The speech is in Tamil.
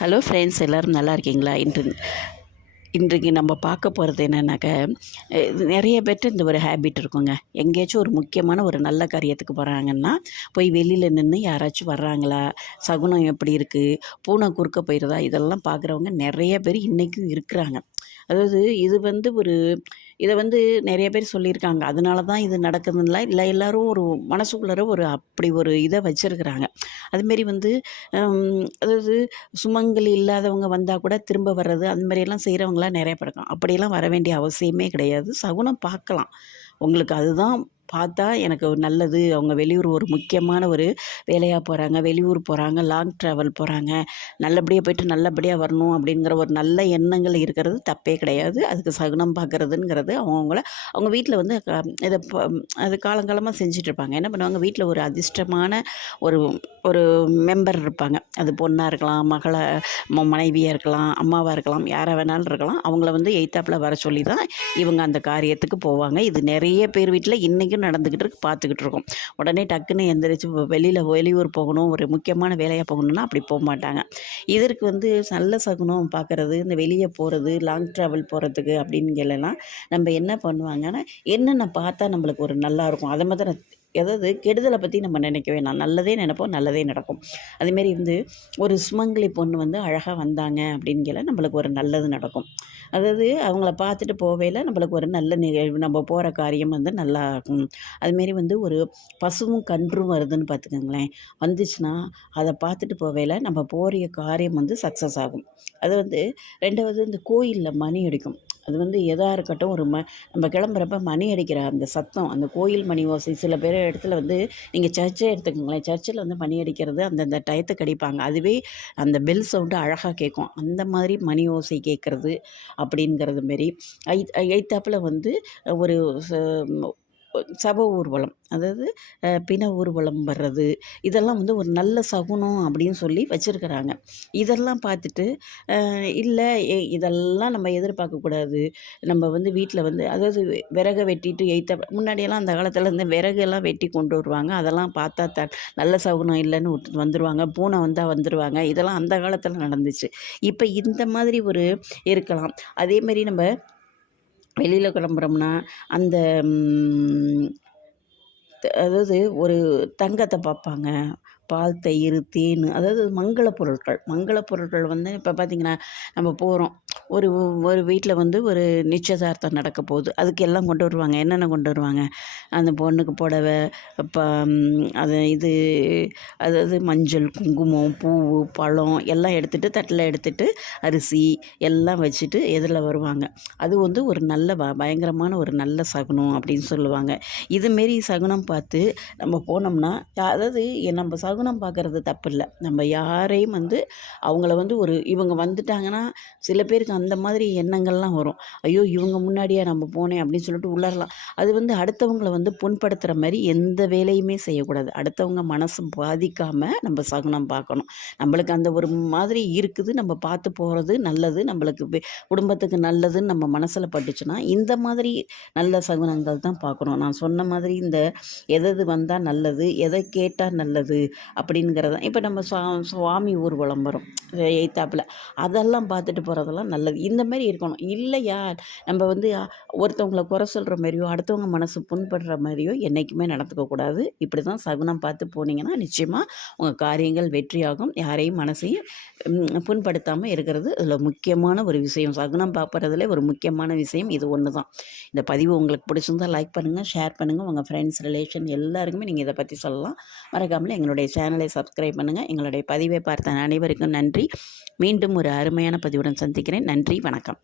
ஹலோ ஃப்ரெண்ட்ஸ், எல்லோரும் நல்லா இருக்கீங்களா? இன்றைக்கு நம்ம பார்க்க போகிறது என்னென்னாக்க, நிறைய பேர்ட்ட இந்த ஒரு ஹேபிட் இருக்குங்க. எங்கேயாச்சும் ஒரு முக்கியமான ஒரு நல்ல காரியத்துக்கு போகிறாங்கன்னா போய் வெளியில் நின்று யாராச்சும் வர்றாங்களா, சகுனம் எப்படி இருக்குது, பூனை குறுக்க போயிடுதா, இதெல்லாம் பார்க்குறவங்க நிறைய பேர் இன்றைக்கும் இருக்கிறாங்க. அதாவது இது ஒரு இதை நிறைய பேர் சொல்லியிருக்காங்க, அதனால தான் இது நடக்குதுன்னா இல்லை, எல்லோரும் ஒரு மனசுக்குள்ளார ஒரு அப்படி ஒரு இதை வச்சுருக்குறாங்க. அதுமாரி அதாவது சுமங்கலி இல்லாதவங்க வந்தால் கூட திரும்ப வர்றது, அந்த மாதிரியெல்லாம் செய்கிறவங்களாம் நிறைய பழக்கம். அப்படியெல்லாம் வர வேண்டிய அவசியமே கிடையாது. சகுனம் பார்க்கலாம். உங்களுக்கு அதுதான் பார்த்தா எனக்கு ஒரு நல்லது. அவங்க வெளியூர் ஒரு முக்கியமான ஒரு வேலையாக போகிறாங்க, வெளியூர் போகிறாங்க, லாங் ட்ராவல் போகிறாங்க, நல்லபடியாக போய்ட்டு நல்லபடியாக வரணும் அப்படிங்கிற ஒரு நல்ல எண்ணங்கள் இருக்கிறது தப்பே கிடையாது. அதுக்கு சகுனம் பார்க்குறதுங்கிறது அவங்க வீட்டில் இதை அது காலங்காலமாக செஞ்சிட்ருப்பாங்க. என்ன பண்ணுவாங்க, வீட்டில் ஒரு அதிர்ஷ்டமான ஒரு ஒரு மெம்பர் இருப்பாங்க. அது பொண்ணாக இருக்கலாம், மனைவியாக இருக்கலாம், அம்மாவாக இருக்கலாம், யாராக வேணாலும் இருக்கலாம். அவங்கள எய்த்தாப்பில் வர சொல்லி தான் இவங்க அந்த காரியத்துக்கு போவாங்க. இது நிறைய பேர் வீட்டில் இன்றைக்கும் நடந்துக்கிட்டு இருக்கு, பார்த்துக்கிட்டு இருக்கோம். உடனே டக்குன்னு எந்திரிச்சு வெளியூர் போகணும், ஒரு முக்கியமான வேலையாக போகணும்னா அப்படி போக மாட்டாங்க. இதற்கு நல்ல சகுனம் பார்க்குறது, இந்த வெளியே போகிறது, லாங் ட்ராவல் போகிறதுக்கு அப்படின்னுலாம் நம்ம என்ன பண்ணுவாங்கன்னா, என்னென்ன பார்த்தா நம்மளுக்கு ஒரு நல்லாயிருக்கும் அதை மாதிரி. அதாவது கெடுதலை பற்றி நம்ம நினைக்க வேணாம், நல்லதே நினைப்போம், நல்லதே நடக்கும். அதுமாரி ஒரு சுமங்கலி பொண்ணு அழகாக வந்தாங்க அப்படின்கல நம்மளுக்கு ஒரு நல்லது நடக்கும். அதாவது அவங்கள பார்த்துட்டு போவேல நம்மளுக்கு ஒரு நல்ல நிகழ்வு, நம்ம போகிற காரியம் நல்லா இருக்கும். அதுமாரி ஒரு பசுவும் கன்றும் வருதுன்னு பார்த்துக்கோங்களேன், வந்துச்சுன்னா அதை பார்த்துட்டு போவேல நம்ம போகிற காரியம் சக்ஸஸ் ஆகும். அது ரெண்டாவது இந்த கோயிலில் மணி அடிக்கும். அது எதாக இருக்கட்டும், நம்ம கிளம்புறப்ப மணி அடிக்கிற அந்த சத்தம், அந்த கோயில் மணி ஓசை, சில பேர் இடத்துல நீங்கள் சர்ச்சே எடுத்துக்கோங்களேன், சர்ச்சில் மணி அடிக்கிறது அந்தந்த டயத்துக்கு அடிப்பாங்க. அதுவே அந்த பெல் சவுண்டு அழகாக கேட்கும். அந்த மாதிரி மணி ஓசை கேட்குறது அப்படிங்கிறது மாரி எய்த்தாப்பில் ஒரு சப ஊர்வலம், அதாவது பிண ஊர்வலம் வர்றது, இதெல்லாம் ஒரு நல்ல சகுனம் அப்படின்னு சொல்லி வச்சுருக்கிறாங்க. இதெல்லாம் பார்த்துட்டு இல்லை இதெல்லாம் நம்ம எதிர்பார்க்கக்கூடாது. நம்ம வீட்டில் அதாவது விறகை வெட்டிட்டு முன்னாடியெல்லாம் அந்த காலத்தில் விறகெல்லாம் வெட்டி கொண்டு வருவாங்க. அதெல்லாம் பார்த்தா நல்ல சகுனம் இல்லைன்னு வந்துடுவாங்க. பூனை வந்தால் வந்துடுவாங்க. இதெல்லாம் அந்த காலத்தில் நடந்துச்சு. இப்போ இந்த மாதிரி இருக்கலாம். அதேமாரி நம்ம வெளியில் கிளம்புறோம்னா அந்த அதாவது ஒரு தங்கத்தை பார்ப்பாங்க, பால், தயிர், தேன், அதாவது மங்கள பொருட்கள் இப்போ பார்த்திங்கன்னா நம்ம போகிறோம், ஒரு வீட்டில் ஒரு நிச்சயதார்த்தம் நடக்க போகுது, அதுக்கு எல்லாம் கொண்டு வருவாங்க. என்னென்ன கொண்டு வருவாங்க, அந்த பொண்ணுக்கு புடவை, அதாவது மஞ்சள், குங்குமம், பூ, பழம் எல்லாம் எடுத்துகிட்டு தட்டில் எடுத்துகிட்டு அரிசி எல்லாம் வச்சுட்டு எதில் வருவாங்க. அது ஒரு நல்ல பயங்கரமான ஒரு நல்ல சகுனம் அப்படின்னு சொல்லுவாங்க. இதுமாரி சகுனம் பார்த்து நம்ம போனோம்னா, அதாவது நம்ம சகுனம் பார்க்குறது தப்பு இல்லை. நம்ம யாரையும் அவங்கள இவங்க வந்துட்டாங்கன்னா சில பேருக்கு அந்த மாதிரி எண்ணங்கள்லாம் வரும். ஐயோ இவங்க முன்னாடியே நம்ம போனேன் அப்படின்னு சொல்லிட்டு உள்ளரலாம். அது அடுத்தவங்களை புண்படுத்துகிற மாதிரி எந்த வேலையுமே செய்யக்கூடாது. அடுத்தவங்க மனசு பாதிக்காமல் நம்ம சகுனம் பார்க்கணும். நம்மளுக்கு அந்த ஒரு மாதிரி இருக்குது, நம்ம பார்த்து போகிறது நல்லது, நம்மளுக்கு குடும்பத்துக்கு நல்லதுன்னு நம்ம மனசில் பட்டுச்சுன்னா இந்த மாதிரி நல்ல சகுனங்கள் தான் பார்க்கணும். நான் சொன்ன மாதிரி இந்த எது வந்தால் நல்லது, எதை கேட்டால் நல்லது அப்படிங்கிறதான். இப்போ நம்ம சுவாமி ஊர்வலம் வரும் எய்த்தாப்பில், அதெல்லாம் பார்த்துட்டு போகிறதெல்லாம் நல்லது. இந்த மாதிரி இருக்கணும். இல்லையா நம்ம ஒருத்தவங்களை குறை சொல்கிற மாதிரியோ அடுத்தவங்க மனசு புண்படுற மாதிரியோ என்றைக்குமே நடந்துக்கக்கூடாது. இப்படி தான் சகுனம் பார்த்து போனீங்கன்னா நிச்சயமாக உங்கள் காரியங்கள் வெற்றியாகும். யாரையும் மனசையும் புண்படுத்தாமல் இருக்கிறது இதில் முக்கியமான ஒரு விஷயம். சகுனம் பார்ப்பறதுல ஒரு முக்கியமான விஷயம் இது ஒன்று தான். இந்த பதிவு உங்களுக்கு பிடிச்சிருந்தால் லைக் பண்ணுங்கள், ஷேர் பண்ணுங்கள், உங்கள் ஃப்ரெண்ட்ஸ், ரிலேஷன் எல்லாருக்குமே நீங்கள் இதை பற்றி சொல்லலாம். மறக்காமல் எங்களுடைய சேனலை சப்ஸ்கிரைப் பண்ணுங்கள். எங்களுடைய பதிவை பார்த்த அனைவருக்கும் நன்றி. மீண்டும் ஒரு அருமையான பதிவுடன் சந்திக்கிறேன். நன்றி, வணக்கம்.